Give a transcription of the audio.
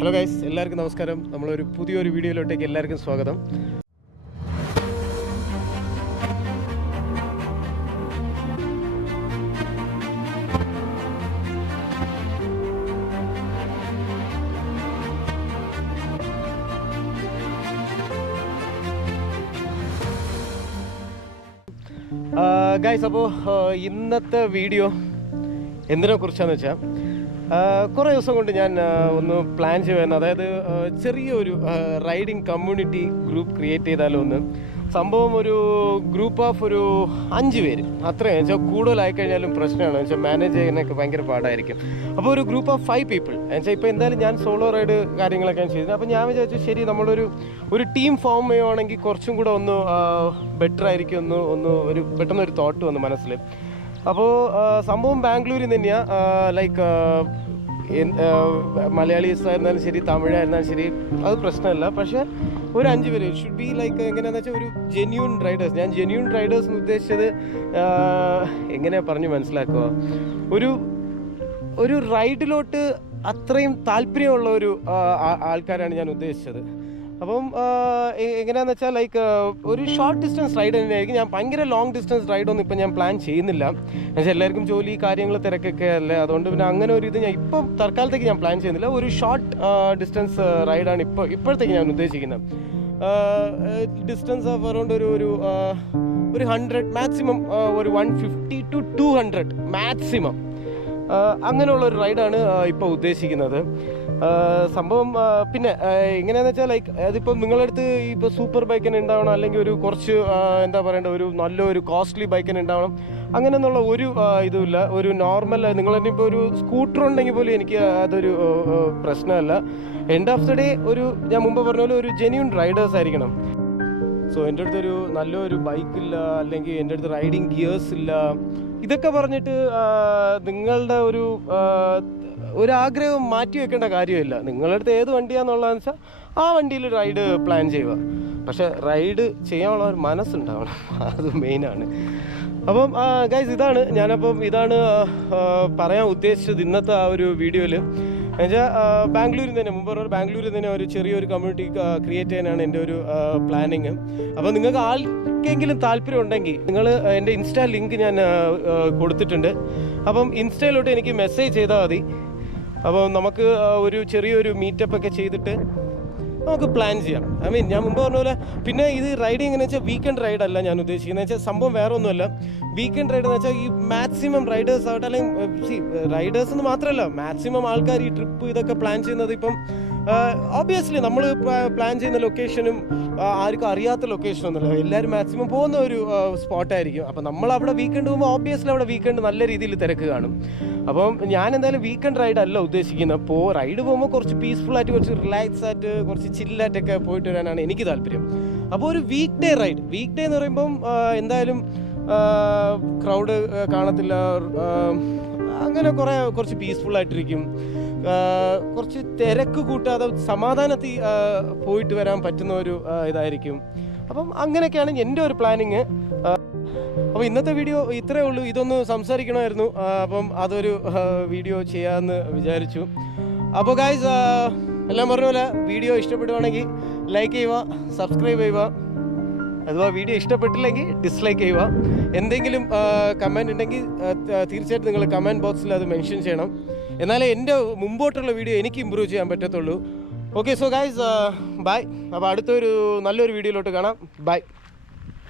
Hello guys, എല്ലാവർക്കും നമസ്കാരം. നമ്മളൊരു പുതിയൊരു വീഡിയോയിലോട്ടേക്ക് എല്ലാവർക്കും സ്വാഗതം. ഗൈസ്, അപ്പോൾ ഇന്നത്തെ വീഡിയോ എന്തിനെ കുറിച്ചാണെന്ന് വെച്ചാൽ, കുറേ ദിവസം കൊണ്ട് ഞാൻ ഒന്ന് പ്ലാൻ ചെയ്യുമായിരുന്നു. അതായത് ചെറിയൊരു റൈഡിങ് കമ്മ്യൂണിറ്റി ഗ്രൂപ്പ് ക്രിയേറ്റ് ചെയ്താലോ ഒന്ന്. സംഭവം ഒരു ഗ്രൂപ്പ് ഓഫ് ഒരു 5 പേര്, അത്രയും വെച്ചാൽ കൂടുതലായി കഴിഞ്ഞാലും പ്രശ്നമാണ്. വെച്ചാൽ മാനേജ് ചെയ്യാനൊക്കെ ഭയങ്കര പാടായിരിക്കും. അപ്പോൾ ഒരു ഗ്രൂപ്പ് ഓഫ് 5 പീപ്പിൾ എന്നുവെച്ചാൽ ഇപ്പോൾ എന്തായാലും ഞാൻ സോളോ റൈഡ് കാര്യങ്ങളൊക്കെ ചെയ്തത്. അപ്പോൾ ഞാൻ വിചാരിച്ചു ശരി, നമ്മളൊരു ടീം ഫോം ചെയ്യുവാണെങ്കിൽ കുറച്ചും കൂടെ ഒന്ന് ബെറ്റർ ആയിരിക്കും, ഒരു പെട്ടെന്നൊരു തോട്ട് വന്നു മനസ്സിൽ. അപ്പോൾ സംഭവം ബാംഗ്ലൂരിൽ തന്നെയാണ്. ലൈക്ക് മലയാളീസ് ആയിരുന്നാലും ശരി, തമിഴായിരുന്നാലും ശരി, അത് പ്രശ്നമല്ല. പക്ഷേ ഒരു 5 പേര് ഷുഡ് ബി ലൈക്ക് എങ്ങനെയാണെന്ന് വെച്ചാൽ ഒരു ജെന്യൂൻ റൈഡേഴ്സ്. ഞാൻ ജെന്യൂൻ റൈഡേഴ്സ് എന്ന് ഉദ്ദേശിച്ചത് എങ്ങനെയാണ് പറഞ്ഞ് മനസ്സിലാക്കുക, ഒരു റൈഡിലോട്ട് അത്രയും താല്പര്യമുള്ള ഒരു ആൾക്കാരാണ് ഞാൻ ഉദ്ദേശിച്ചത്. അപ്പം എങ്ങനെയാണെന്ന് വെച്ചാൽ ലൈക്ക് ഒരു ഷോർട്ട് ഡിസ്റ്റൻസ് റൈഡ് തന്നെയായിരിക്കും. ഞാൻ ഭയങ്കര ലോങ് ഡിസ്റ്റൻസ് റൈഡൊന്നും ഇപ്പം ഞാൻ പ്ലാൻ ചെയ്യുന്നില്ല. എന്നുവെച്ചാൽ എല്ലാവർക്കും ജോലി കാര്യങ്ങൾ തിരക്കൊക്കെ അല്ലേ, അതുകൊണ്ട് പിന്നെ അങ്ങനെ ഒരു ഇത് ഞാൻ ഇപ്പം തൽക്കാലത്തേക്ക് ഞാൻ പ്ലാൻ ചെയ്യുന്നില്ല. ഒരു ഷോർട്ട് ഡിസ്റ്റൻസ് റൈഡാണ് ഇപ്പോഴത്തേക്ക് ഞാൻ ഉദ്ദേശിക്കുന്നത്. ഡിസ്റ്റൻസ് ഓഫ് അറൗണ്ട് ഒരു 100, മാക്സിമം ഒരു 150 to 200 മാക്സിമം, അങ്ങനെയുള്ള ഒരു റൈഡാണ് ഇപ്പോൾ ഉദ്ദേശിക്കുന്നത്. സംഭവം പിന്നെ എങ്ങനെയാണെന്ന് വെച്ചാൽ ലൈക്ക് അതിപ്പം നിങ്ങളടുത്ത് ഇപ്പോൾ സൂപ്പർ ബൈക്കിന് ഉണ്ടാവണം, അല്ലെങ്കിൽ ഒരു കുറച്ച് എന്താ പറയേണ്ട ഒരു നല്ലൊരു കോസ്റ്റ്ലി ബൈക്കിന് ഉണ്ടാവണം, അങ്ങനെയൊന്നുള്ള ഒരു ഇതുമില്ല. ഒരു നോർമൽ നിങ്ങളെന്നെ ഇപ്പോൾ ഒരു സ്കൂട്ടർ ഉണ്ടെങ്കിൽ പോലും എനിക്ക് അതൊരു പ്രശ്നമല്ല. എൻഡ് ഓഫ് ദി ഡേ ഞാൻ മുമ്പ് പറഞ്ഞ പോലെ ഒരു ജെന്യൂൻ റൈഡേഴ്സ് ആയിരിക്കണം. സോ എൻ്റെ അടുത്തൊരു നല്ലൊരു ബൈക്കില്ല, അല്ലെങ്കിൽ എൻ്റെ അടുത്ത് റൈഡിങ് ഗിയേഴ്സ് ഇല്ല, ഇതൊക്കെ പറഞ്ഞിട്ട് നിങ്ങളുടെ ഒരു ആഗ്രഹം മാറ്റി വെക്കേണ്ട കാര്യമില്ല. നിങ്ങളുടെ അടുത്ത് ഏത് വണ്ടിയാണെന്നുള്ളതെന്ന് വെച്ചാൽ ആ വണ്ടിയിൽ റൈഡ് പ്ലാൻ ചെയ്യുക. പക്ഷെ റൈഡ് ചെയ്യാനുള്ള ഒരു മനസ്സുണ്ടാവണം, അത് മെയിനാണ്. അപ്പം ഗൈസ്, ഇതാണ് പറയാൻ ഉദ്ദേശിച്ചത് ഇന്നത്തെ ആ ഒരു വീഡിയോയിൽ. എന്നുവെച്ചാൽ ബാംഗ്ലൂരിൽ തന്നെ ബാംഗ്ലൂരിൽ തന്നെ ഒരു ചെറിയൊരു കമ്മ്യൂണിറ്റി ക്രിയേറ്റ് ചെയ്യാനാണ് എൻ്റെ ഒരു പ്ലാനിങ്. അപ്പോൾ നിങ്ങൾക്ക് ആർക്കെങ്കിലും താല്പര്യം ഉണ്ടെങ്കിൽ നിങ്ങൾ എൻ്റെ ഇൻസ്റ്റാ ലിങ്ക് ഞാൻ കൊടുത്തിട്ടുണ്ട്. അപ്പം ഇൻസ്റ്റയിലോട്ട് എനിക്ക് മെസ്സേജ് ചെയ്താൽ മതി. അപ്പോൾ നമുക്ക് ഒരു ചെറിയൊരു മീറ്റപ്പ് ഒക്കെ ചെയ്തിട്ട് നമുക്ക് പ്ലാൻ ചെയ്യാം. ഞാൻ മുമ്പ് പറഞ്ഞ പോലെ. പിന്നെ ഇത് റൈഡിങ് എന്ന് വെച്ചാൽ വീക്കെൻഡ് റൈഡല്ല ഞാൻ ഉദ്ദേശിക്കുന്നത്. വെച്ചാൽ സംഭവം വേറെ ഒന്നുമല്ല. വീക്കെൻഡ് റൈഡ് എന്ന് വെച്ചാൽ ഈ മാക്സിമം റൈഡേഴ്സ് ആവട്ടെ, അല്ലെങ്കിൽ റൈഡേഴ്സ് എന്ന് മാത്രമല്ല, മാക്സിമം ആൾക്കാർ ഈ ട്രിപ്പ് ഇതൊക്കെ പ്ലാൻ ചെയ്യുന്നത് ഇപ്പം ഓബിയസ്ലി നമ്മൾ പ്ലാൻ ചെയ്യുന്ന ലൊക്കേഷനും ആർക്കും അറിയാത്ത ലൊക്കേഷനൊന്നുമല്ല. എല്ലാവരും മാക്സിമം പോകുന്ന ഒരു സ്പോട്ടായിരിക്കും. അപ്പം നമ്മൾ അവിടെ വീക്കെൻഡ് പോകുമ്പോൾ ഓബിയസ്ലി അവിടെ വീക്കെൻഡ് നല്ല രീതിയിൽ തിരക്ക് കാണും. അപ്പം ഞാൻ എന്തായാലും വീക്കെൻഡ് റൈഡ് അല്ല ഉദ്ദേശിക്കുന്നത്. അപ്പോൾ റൈഡ് പോകുമ്പോൾ കുറച്ച് പീസ്ഫുള്ളായിട്ട്, കുറച്ച് റിലാക്സ് ആയിട്ട്, കുറച്ച് ചില്ലായിട്ടൊക്കെ പോയിട്ട് വരാനാണ് എനിക്ക് താല്പര്യം. അപ്പോൾ ഒരു weekday ride, weekday എന്ന് പറയുമ്പം എന്തായാലും ക്രൗഡ് കാണത്തില്ല, അങ്ങനെ കുറച്ച് പീസ്ഫുള്ളായിട്ടിരിക്കും, കുറച്ച് തിരക്ക് കൂട്ടാതെ സമാധാനത്തിൽ പോയിട്ട് വരാൻ പറ്റുന്ന ഒരു ഇതായിരിക്കും. അപ്പം അങ്ങനെയൊക്കെയാണ് എൻ്റെ ഒരു പ്ലാനിങ്. അപ്പോൾ ഇന്നത്തെ വീഡിയോ ഇത്രയേ ഉള്ളൂ. ഇതൊന്ന് സംസാരിക്കണമായിരുന്നു, അപ്പം അതൊരു വീഡിയോ ചെയ്യാമെന്ന് വിചാരിച്ചു. അപ്പോൾ ഗൈസ്, എല്ലാം പറഞ്ഞ പോലെ വീഡിയോ ഇഷ്ടപ്പെടുവാണെങ്കിൽ ലൈക്ക് ചെയ്യുക, സബ്സ്ക്രൈബ് ചെയ്യുക. അഥവാ വീഡിയോ ഇഷ്ടപ്പെട്ടില്ലെങ്കിൽ ഡിസ്ലൈക്ക് ചെയ്യുക. എന്തെങ്കിലും കമൻറ്റ് ഉണ്ടെങ്കിൽ തീർച്ചയായിട്ടും നിങ്ങൾ കമൻറ്റ് ബോക്സിൽ അത് മെൻഷൻ ചെയ്യണം. എന്നാലേ എൻ്റെ മുമ്പോട്ടുള്ള വീഡിയോ എനിക്ക് ഇമ്പ്രൂവ് ചെയ്യാൻ പറ്റത്തുള്ളൂ. Okay, so guys, bye. അപ്പോൾ അടുത്തൊരു നല്ലൊരു വീഡിയോയിലോട്ട് കാണാം. ബൈ.